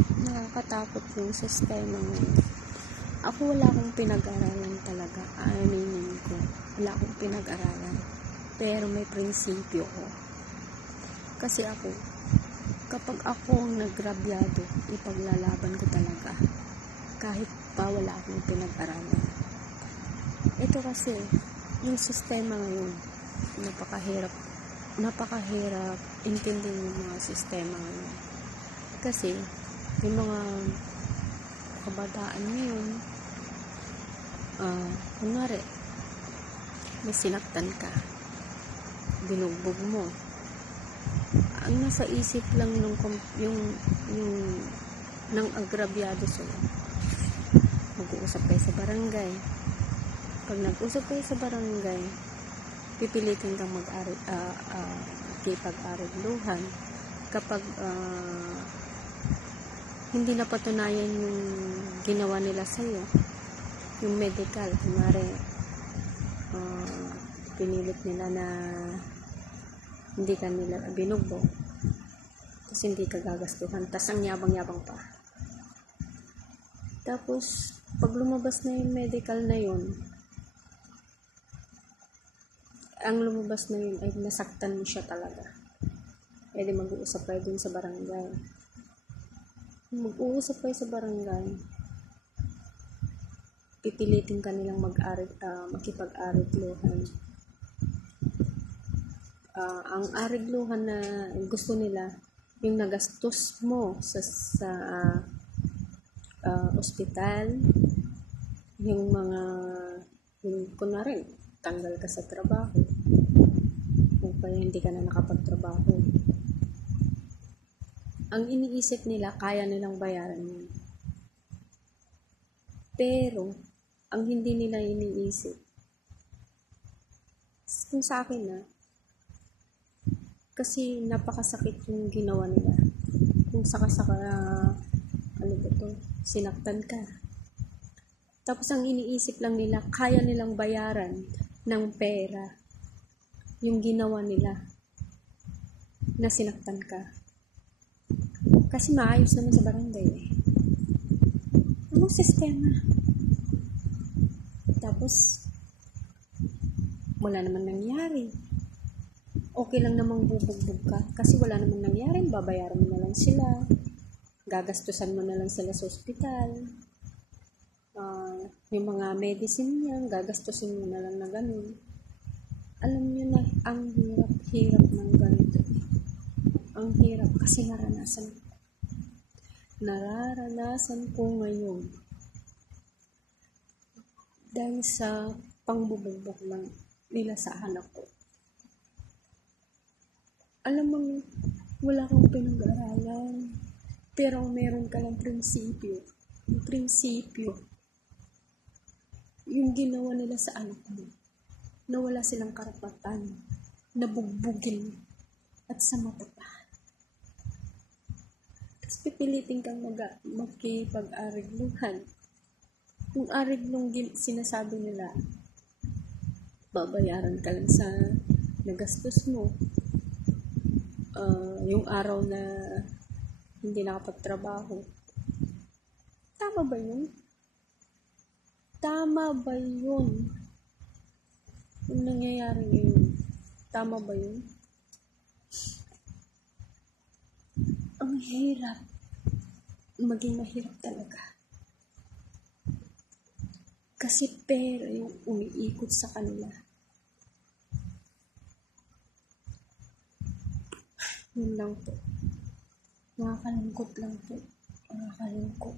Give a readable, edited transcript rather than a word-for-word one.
Nakakatakot yung sistema ngayon. Ako wala akong pinag-aralan talaga. Aminin ko. Wala akong pinag-aralan. Pero may prinsipyo ko. Kasi ako, kapag ako ang nagrabyado, ipaglalaban ko talaga. Kahit pa wala akong pinag-aralan. Ito kasi, yung sistema ngayon, napakahirap intindihin yung mga sistema ngayon. Kasi, yung mga kabataan ngayon, kunwari, may sinaktan ka, binugbog mo, ang nasa isip lang yung ng agrabyado sila, mag-uusap kayo sa barangay. Pag nag-usap kayo sa barangay, pipilitin kang makipag-arigluhan kapag hindi napatunayan yung ginawa nila sa'yo, yung medical, kunwari pinilit nila na hindi ka nila binugbog, tapos hindi ka gagastuhan, tapos ang yabang-yabang pa. Tapos pag lumabas na yung medical na yun, ang lumabas na yun ay nasaktan mo siya talaga, di mag-uusap kayo dun sa barangay. Mag-uusap kayo sa barangay, pipilitin ka nilang makipag-arigluhan. Ang arigluhan na gusto nila, yung nagastos mo sa ospital, yung kunwari, tanggal ka sa trabaho, o kaya hindi ka na nakapagtrabaho. Ang iniisip nila, kaya nilang bayaran yun. Pero, ang hindi nila iniisip, kung sa akin kasi napakasakit yung ginawa nila. Kung sinaktan ka. Tapos ang iniisip lang nila, kaya nilang bayaran ng pera yung ginawa nila na sinaktan ka. Kasi maayos naman sa barangay Anong sistema? Tapos, wala namang nangyari. Okay lang namang bubugbog ka kasi wala namang nangyari. Babayaran mo na lang sila. Gagastusan mo na lang sila sa ospital. Yung mga medicine niyan, gagastusin mo na lang na ganun. Alam niyo na, ang hirap ng ganito. Ang hirap kasi nararanasan ko ngayon dahil sa pangbubugbog lang nila sa anak ko. Alam mo, wala kang pinag-aralan, pero meron ka lang prinsipyo. Yung prinsipyo, yung ginawa nila sa anak mo, na wala silang karapatan, nabugbugin at sa mata pa. Tapos pipilitin kang makipag-arigluhan. Kung ariglong sinasabi nila, babayaran ka lang sa nagastos mo. Yung araw na hindi nakapagtrabaho. Tama ba yun? Tama ba yun? Yung nangyayari ngayon, tama ba yun? Ang hirap. Maging mahirap talaga. Kasi pera yung umiikot sa kanila. Yun lang po. Nakakalungkot lang po. Nakakalungkot.